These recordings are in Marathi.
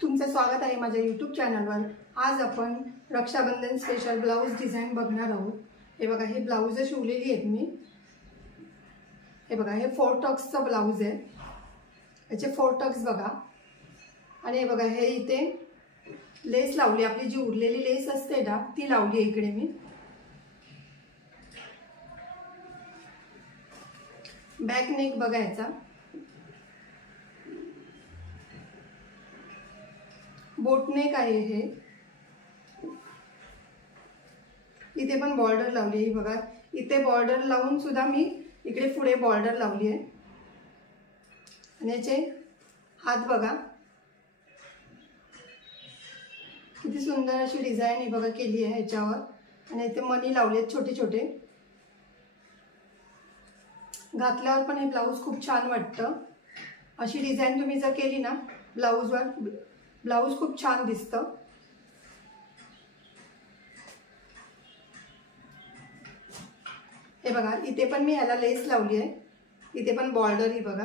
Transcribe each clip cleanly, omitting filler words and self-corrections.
तुमचं स्वागत आहे माझ्या यूट्यूब चॅनलवर। आज आपण रक्षाबंधन स्पेशल ब्लाउज डिझाइन बघणार आहोत। हे बघा, हे ब्लाउज शिवलेली आहेत मी। हे बघा, हे 4 टक्सचं ब्लाउज आहे। याचे 4 टक्स बघा। आणि हे बघा, हे इथे लेस लावली, आपली जी उरलेली लेस असते ना ती लावली आहे इकडे मी। बॅक नेक बघायचा, बोट नेक आहे हे। इथे पण बॉर्डर लावली आहे बघा। इथे बॉर्डर लावून सुद्धा मी इकडे पुढे बॉर्डर लावली आहे। आणि याचे हात बघा, किती सुंदर अशी डिझाइन ही बघा केली आहे ह्याच्यावर। आणि इथे मनी लावले छोटे छोटे। घातल्यावर पण हे ब्लाउज खूप छान वाटतं। अशी डिझाइन तुम्ही जर केली ना ब्लाउजवर, ब्लाउज खूप छान दिसतं। हे बघा, इथे पण मी ह्याला लेस लावली आहे। इथे पण बॉर्डर ही बघा,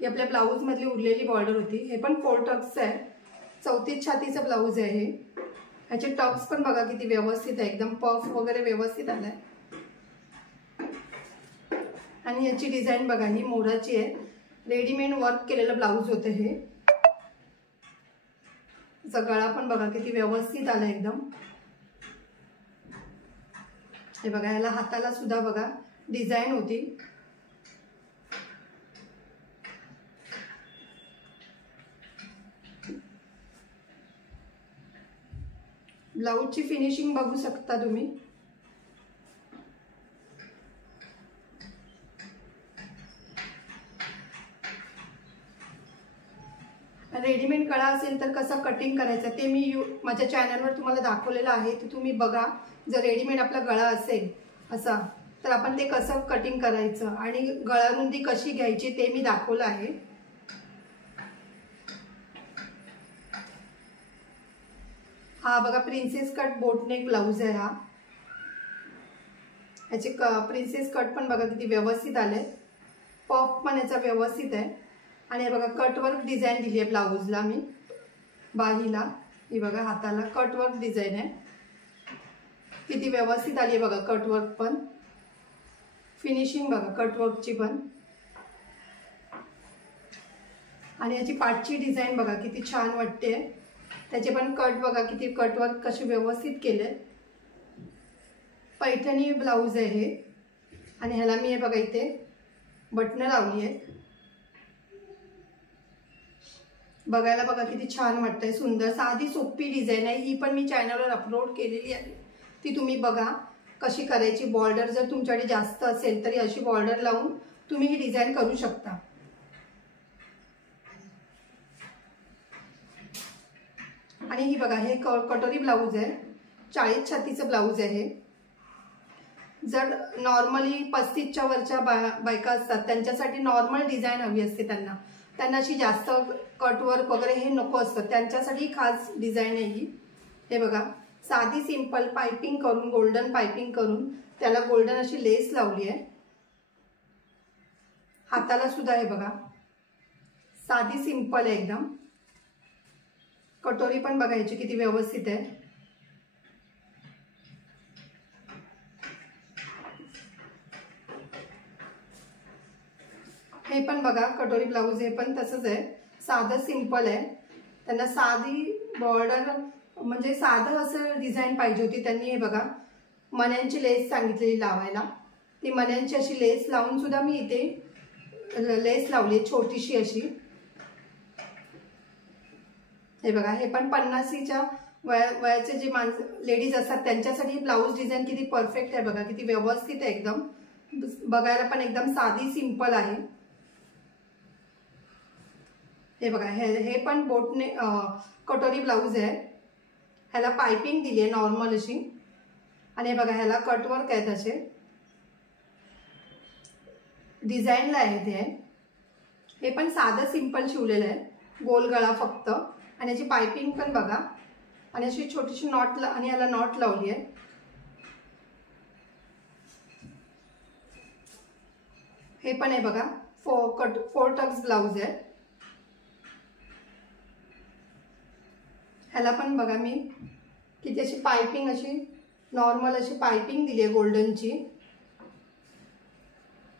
ही आपल्या ब्लाउज मधली उरलेली बॉर्डर होती। हे पण 4 टक्स आहे, 34 छातीचं ब्लाउज आहे हे। ह्याचे टक्स पण बघा किती व्यवस्थित आहे, एकदम पफ वगैरे व्यवस्थित आलाय। आणि याची डिझाइन बघा, ही मोराची आहे। रेडीमेड वर्क केलेलं ब्लाउज होते हे। याचा गळा पण बघा किती व्यवस्थित आला एकदम। हे बघा, याला हाताला सुद्धा बघा डिझाइन होती। ब्लाउजची फिनिशिंग बघू शकता तुम्ही। रेडीमेड गळा असेल तर कसं कटिंग करायचं ते मी माझ्या चॅनलवर तुम्हाला दाखवलेलं आहे, ते तुम्ही बघा। जर रेडीमेड आपला गळा असेल असा तर आपण ते कसं कटिंग करायचं आणि गळा रुंदी कशी घ्यायची ते मी दाखवलं आहे। हा बघा, प्रिन्सेस कट बोटनेक ब्लाउज आहे हा। याचे प्रिन्सेस कट पण बघा किती व्यवस्थित आले, पफ पण याचा व्यवस्थित आहे। आणि हे बघा, कटवर्क डिझाइन दिली आहे ब्लाउजला मी बाहीला। ही बघा, हाताला कटवर्क डिझाइन आहे, किती व्यवस्थित आली आहे बघा। कटवर्क पण फिनिशिंग बघा कटवर्कची पण। आणि याची पाठची डिझाइन बघा किती छान वाटते। त्याचे पण कट बघा किती कटवर्क कसे व्यवस्थित केले। पैठणी ब्लाउज आहे हे। आणि ह्याला मी हे बघा इथे बटणं लावली आहे। बघायला बघा किती छान वाटतंय, सुंदर साधी सोपी डिझाइन आहे। ही पण मी चॅनलवर अपलोड केलेली आहे, ती तुम्ही बघा कशी करायची। बॉर्डर जर तुमच्याकडे जास्त असेल तरी अशी बॉर्डर लावून तुम्ही ही डिझाइन करू शकता। आणि ही बघा, हे कटोरी ब्लाउज आहे, 40 छातीचं ब्लाउज आहे। जर नॉर्मली 35च्या वरच्या बायका असतात त्यांच्यासाठी नॉर्मल डिझाइन हवी असते, त्यांना अशी जास्त कटवर्क वगैरे हे नको असतं, त्यांच्यासाठी खास डिझाइन आहे ही। हे बघा, साधी सिंपल पाइपिंग करून, गोल्डन पाइपिंग करून त्याला गोल्डन अशी लेस लावली आहे। हाताला सुद्धा हे बघा साधी सिंपल आहे एकदम। कटोरी पण बघायची किती व्यवस्थित आहे। हे पण बघा कटोरी ब्लाउज, हे पण तसंच आहे, साधं सिंपल आहे। त्यांना साधी बॉर्डर म्हणजे साधं असं डिझाइन पाहिजे होती त्यांनी। हे बघा, मण्यांची लेस सांगितलेली लावायला, ती मण्यांची अशी लेस लावून सुद्धा मी इथे लेस लावली छोटीशी अशी। हे बघा, हे पण 50च्या वयाचे जे लेडीज असतात त्यांच्यासाठी ब्लाउज डिझाइन किती परफेक्ट आहे बघा, किती व्यवस्थित आहे एकदम। बघायला पण एकदम साधी सिंपल आहे। हे बघा, हे पण बोटने कटोरी ब्लाउज आहे। ह्याला पाइपिंग दिली आहे नॉर्मल अशी। आणि हे बघा, ह्याला कटवर्क आहे तसे डिझाइनला आहे ते। हे पण साधं सिंपल शिवलेलं आहे, गोल गळा फक्त। आणि याची पाइपिंग पण बघा, आणि अशी छोटीशी नॉट आणि ह्याला नॉट लावली आहे। हे पण आहे बघा, 4 टक्स ब्लाउज आहे। ह्याला पण बघा मी किती अशी पायपिंग, अशी नॉर्मल अशी पायपिंग दिली आहे गोल्डनची.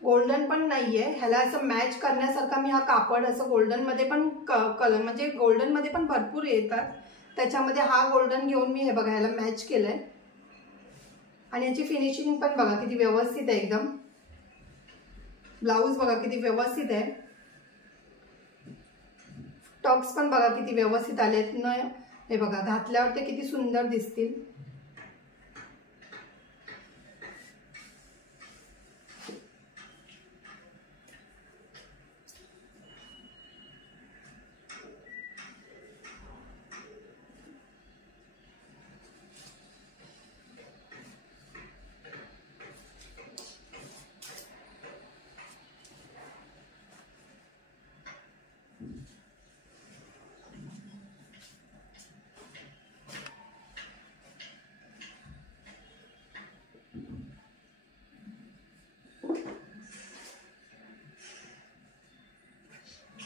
गोल्डन पण नाहीये, ह्याला असं मॅच करण्यासारखा मी हा कापड असं गोल्डनमध्ये पण कलर म्हणजे गोल्डनमध्ये पण भरपूर येतात, त्याच्यामध्ये हा गोल्डन घेऊन मी हे बघा ह्याला मॅच केलंय. आणि याची फिनिशिंग पण बघा किती व्यवस्थित आहे एकदम. ब्लाऊज बघा किती व्यवस्थित आहे. टक्स पण बघा किती व्यवस्थित आलेत ना. हे बघा घातल्यावर ते किती सुंदर दिसतील.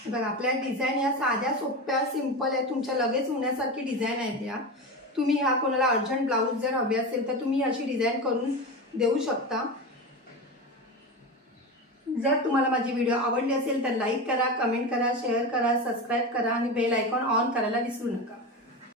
बघा आपल्या डिझाईन या साध्या सोप्या सिंपल आहे, तुमच्या लगेच होण्यासारखी डिझाईन आहेत या. तुम्ही ह्या कोणाला अर्जंट ब्लाऊज जर हवे असेल तर तुम्ही अशी डिझाईन करून देऊ शकता. जर तुम्हाला माझी व्हिडिओ आवडली असेल तर लाईक करा, कमेंट करा, शेअर करा, सबस्क्राईब करा आणि बेल आयकॉन ऑन करायला विसरू नका.